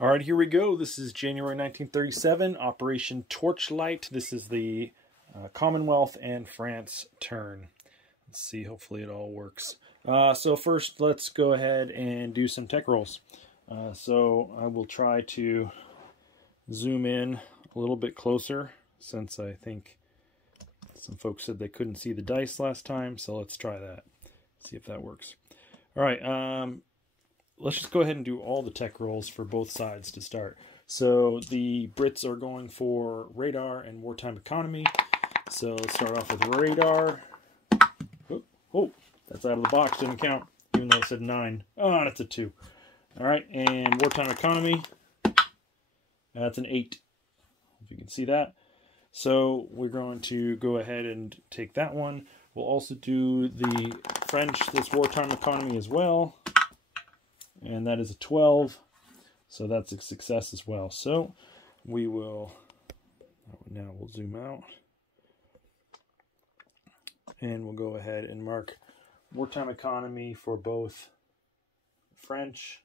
All right, here we go. This is January 1937, Operation Torchlight. This is the Commonwealth and France turn. Let's see, hopefully it all works. So first, let's go ahead and do some tech rolls. So I will try to zoom in a little bit closer, since I think some folks said they couldn't see the dice last time, so let's try that. See if that works. All right, let's just go ahead and do all the tech rolls for both sides to start. So the Brits are going for radar and wartime economy. So let's start off with radar. Oh, that's out of the box, didn't count, even though it said 9. Oh, that's a 2. All right, and wartime economy, that's an 8, if you can see that. So we're going to go ahead and take that one. We'll also do the French, this wartime economy as well. And that is a 12. So that's a success as well. So we will, now we'll zoom out. And we'll go ahead and mark wartime economy for both French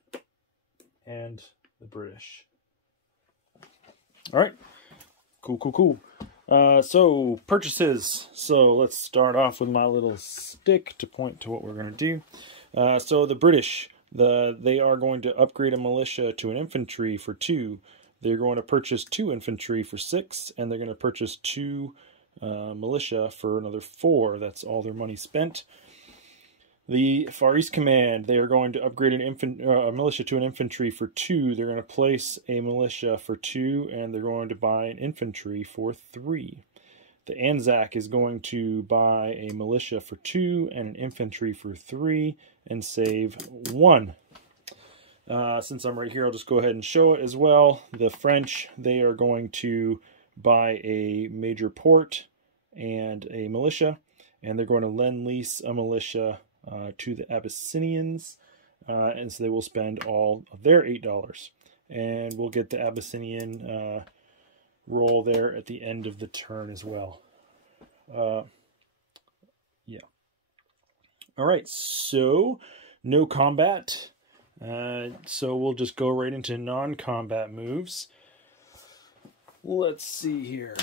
and the British. All right. Cool. So purchases. So let's start off with my little stick to point to what we're going to do. So the British, they are going to upgrade a militia to an infantry for 2. They're going to purchase 2 infantry for 6, and they're going to purchase 2 militia for another 4. That's all their money spent. The Far East Command, they are going to upgrade a militia to an infantry for 2. They're going to place a militia for 2, and they're going to buy an infantry for 3. The ANZAC is going to buy a militia for 2 and an infantry for 3 and save 1. Since I'm right here, I'll just go ahead and show it as well. The French, they are going to buy a major port and a militia, and they're going to lend-lease a militia to the Abyssinians, and so they will spend all of their $8. And we'll get the Abyssinian roll there at the end of the turn as well. Yeah. All right, so no combat. So we'll just go right into non-combat moves. Let's see here.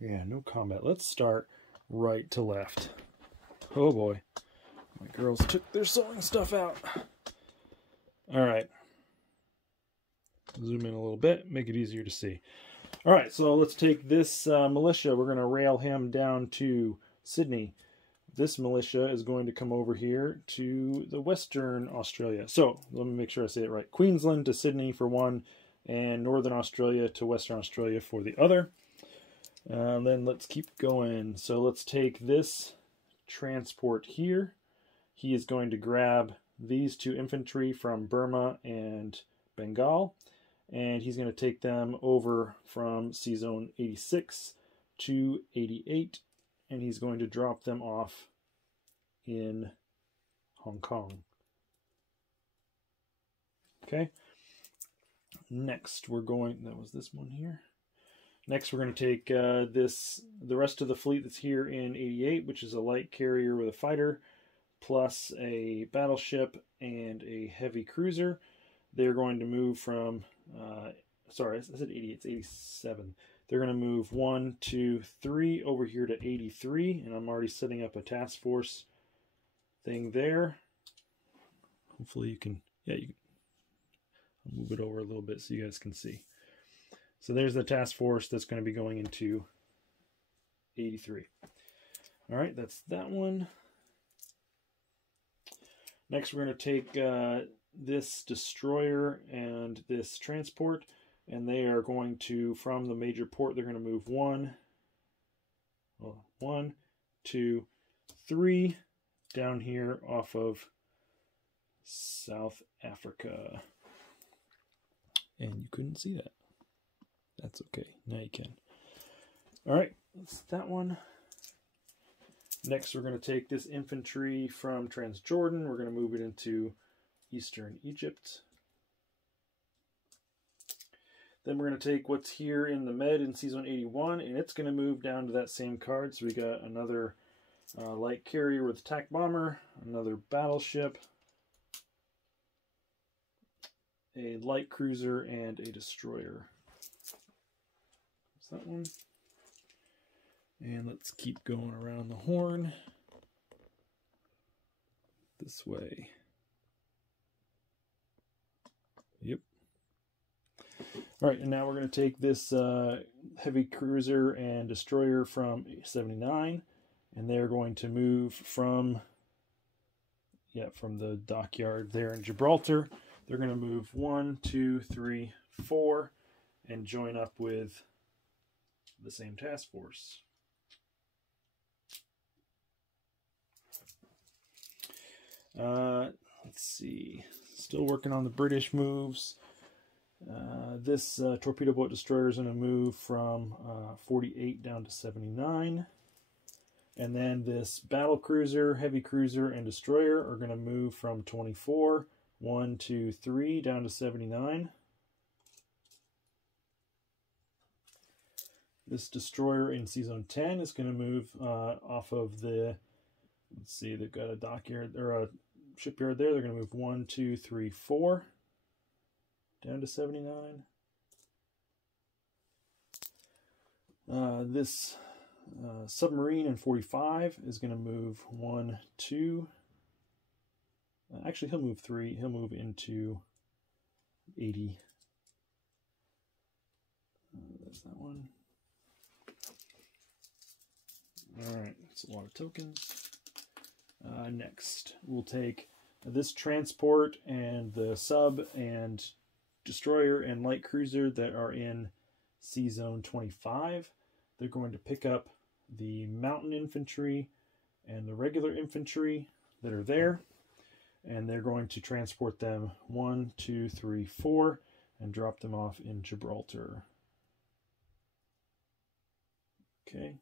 Yeah, no combat. Let's start right to left. Oh boy. My girls took their sewing stuff out. All right. Zoom in a little bit, make it easier to see. All right, so let's take this militia. We're going to rail him down to Sydney. This militia is going to come over here to the Western Australia. So let me make sure I say it right. Queensland to Sydney for 1, and Northern Australia to Western Australia for the other. Then let's keep going. So let's take this transport here. He is going to grab these 2 infantry from Burma and Bengal, and he's going to take them over from C-Zone 86 to 88, and he's going to drop them off in Hong Kong. Okay. Next, we're going, that was this one here. Next, we're going to take the rest of the fleet that's here in 88, which is a light carrier with a fighter, plus a battleship and a heavy cruiser. They're going to move from, sorry, I said 88, it's 87. They're going to move 1, 2, 3 over here to 83, and I'm already setting up a task force thing there. Hopefully you can, yeah, you can move it over a little bit so you guys can see. So there's the task force that's going to be going into 83. All right, that's that one. Next, we're going to take this destroyer and this transport, and they are going to, from the major port, they're going to move 1, 2, 3 down here off of South Africa. And you couldn't see that. That's okay. Now you can. All right, that's that one. Next, we're going to take this infantry from Transjordan. We're going to move it into Eastern Egypt. Then we're going to take what's here in the Med in C-Zone 81, and it's going to move down to that same card. So we got another light carrier with attack bomber, another battleship, a light cruiser, and a destroyer. That's that one. And let's keep going around the horn this way. Yep. All right, and now we're going to take this heavy cruiser and destroyer from 79, and they're going to move from the dockyard there in Gibraltar. They're going to move 1, 2, 3, 4, and join up with the same task force. Let's see. Still working on the British moves. This torpedo boat destroyer is going to move from 48 down to 79. And then this battle cruiser, heavy cruiser, and destroyer are going to move from 24, 1, 2, 3, down to 79. This destroyer in Sea Zone 10 is going to move off of the, let's see, they've got a dockyard, or a shipyard there. They're going to move 1, 2, 3, 4, down to 79. This submarine in 45 is going to move 1, 2. Actually, he'll move 3. He'll move into 80. That's that one. Alright, that's a lot of tokens. Next, we'll take this transport and the sub and destroyer and light cruiser that are in Sea Zone 25. They're going to pick up the mountain infantry and the regular infantry that are there, and they're going to transport them 1, 2, 3, 4 and drop them off in Gibraltar. Okay,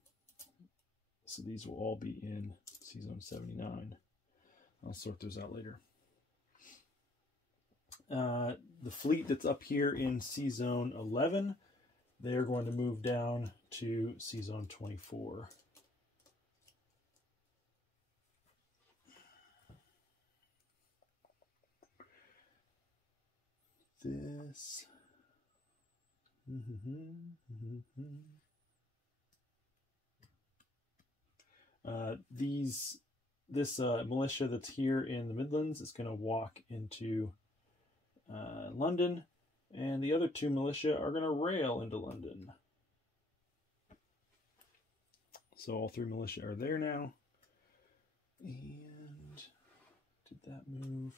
so these will all be in Sea Zone 79. I'll sort those out later. The fleet that's up here in Sea Zone 11, they're going to move down to Sea Zone 24. This. This militia that's here in the Midlands is going to walk into London, and the other two militia are going to rail into London. So all three militia are there now. And did that move?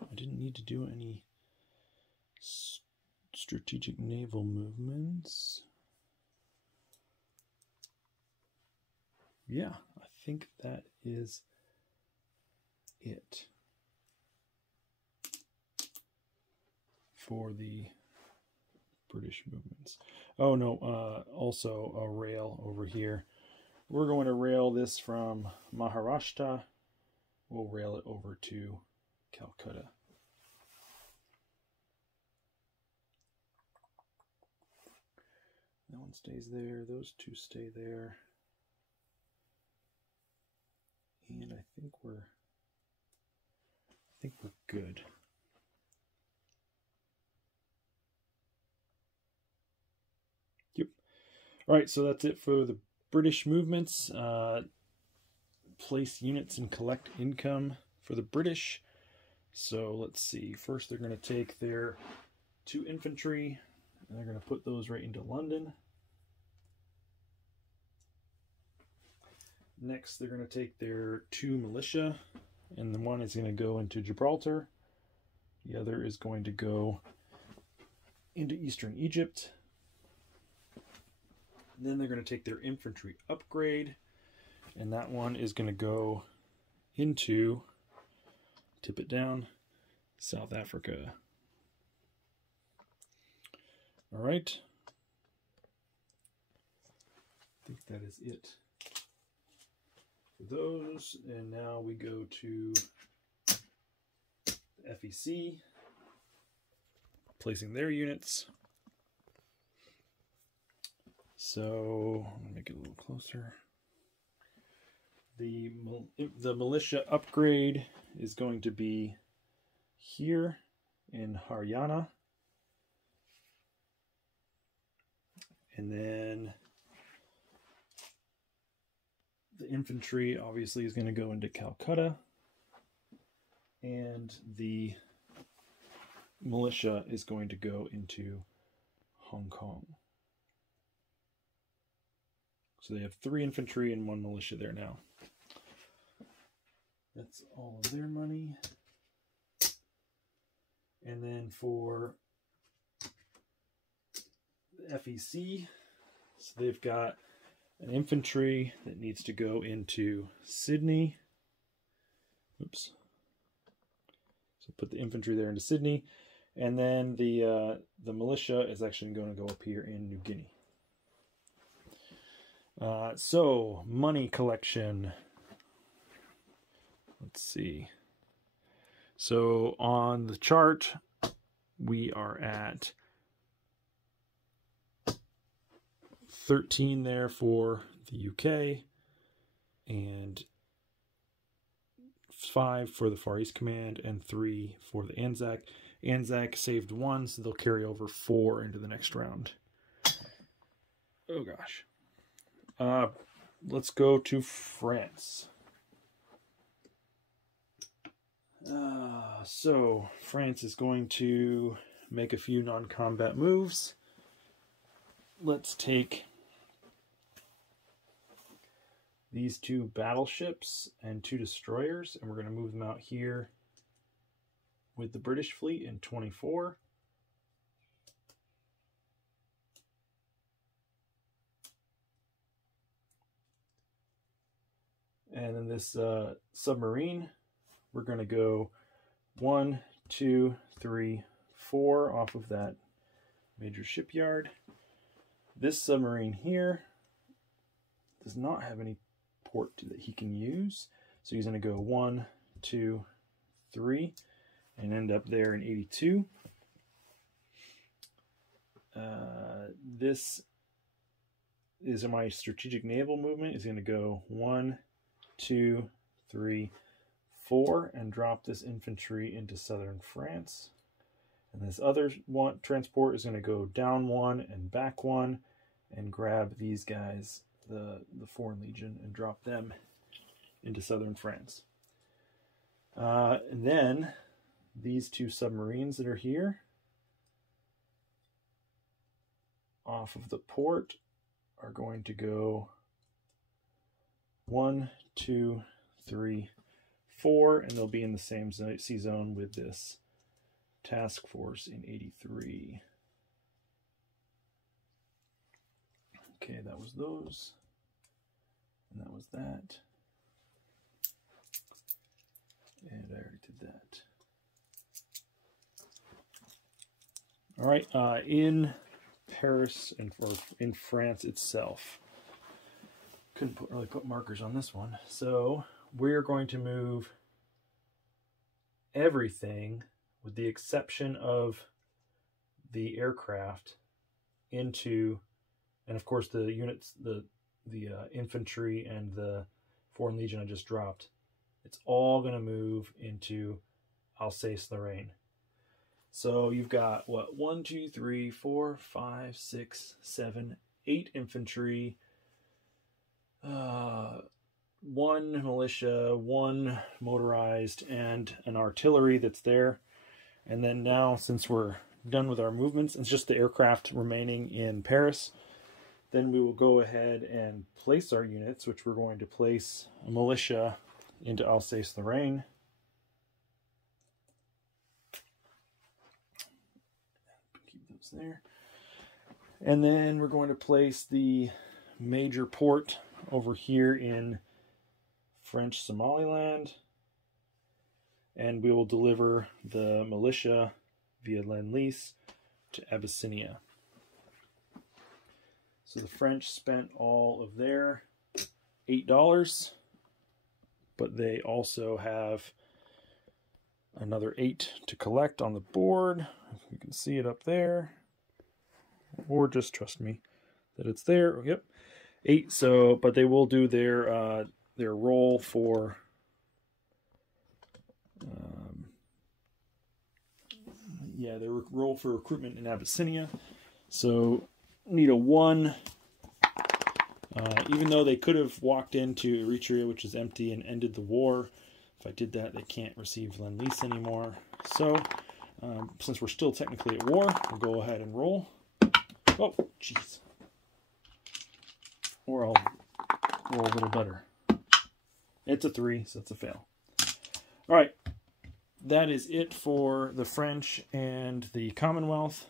I didn't need to do any strategic naval movements. Yeah, I think that is it for the British movements. Oh no, also a rail over here. We're going to rail this from Maharashtra. We'll rail it over to Calcutta. That one stays there. Those two stay there. And I think we're good. Yep. All right, so that's it for the British movements. Place units and collect income for the British. So let's see. First, they're going to take their 2 infantry, and they're going to put those right into London. Next, they're going to take their 2 militia, and the one is going to go into Gibraltar. The other is going to go into eastern Egypt. Then they're going to take their infantry upgrade, and that one is going to go into, tip it down, South Africa. All right. I think that is it for those. And now we go to the FEC, placing their units. So, I'm going to make it a little closer. The militia upgrade is going to be here in Haryana. And then the infantry obviously is going to go into Calcutta. And the militia is going to go into Hong Kong. So they have 3 infantry and 1 militia there now. That's all of their money. And then for the FEC, so they've got an infantry that needs to go into Sydney. Oops. So put the infantry there into Sydney. And then the militia is actually going to go up here in New Guinea. So, money collection. Let's see. So, on the chart, we are at 13 there for the UK and 5 for the Far East Command and 3 for the ANZAC. ANZAC saved 1, so they'll carry over 4 into the next round. Oh gosh. Let's go to France. So France is going to make a few non-combat moves. Let's take these 2 battleships and 2 destroyers, and we're going to move them out here with the British fleet in 24. And then this submarine, we're going to go 1, 2, 3, 4 off of that major shipyard. This submarine here does not have any port that he can use. So he's going to go 1, 2, 3 and end up there in 82. This is my strategic naval movement. Is going to go 1, 2, 3, 4 and drop this infantry into southern France. And this other transport is going to go down 1 and back 1 and grab these guys, the Foreign Legion, and drop them into southern France. And then these 2 submarines that are here off of the port are going to go 1, 2, 3, 4, and they'll be in the same sea zone with this task force in 83. Okay, that was those, and that was that, and I already did that. All right, in Paris or in France itself, couldn't really put markers on this one, so we're going to move everything with the exception of the aircraft into, and of course the units, the infantry and the Foreign Legion I just dropped. It's all going to move into Alsace-Lorraine. So you've got what, 1, 2, 3, 4, 5, 6, 7, 8 infantry, 1 militia, 1 motorized, and an artillery that's there. And then now, since we're done with our movements, it's just the aircraft remaining in Paris. Then we will go ahead and place our units, which we're going to place a militia into Alsace-Lorraine. Keep those there. And then we're going to place the major port over here in French Somaliland. And we will deliver the militia via Lend-Lease to Abyssinia. So the French spent all of their $8, but they also have another 8 to collect on the board. You can see it up there, or just trust me that it's there. Yep, 8. So, but they will do their their role for their role for recruitment in Abyssinia. So need a 1. Even though they could have walked into Eritrea, which is empty, and ended the war. If I did that, they can't receive Lend-Lease anymore. So, since we're still technically at war, we'll go ahead and roll. Oh, jeez. Or I'll roll a little better. It's a 3, so it's a fail. All right. That is it for the French and the Commonwealth.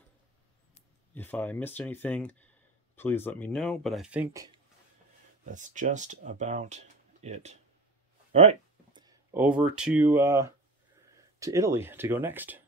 If I missed anything, please let me know, but I think that's just about it. All right, over to Italy to go next.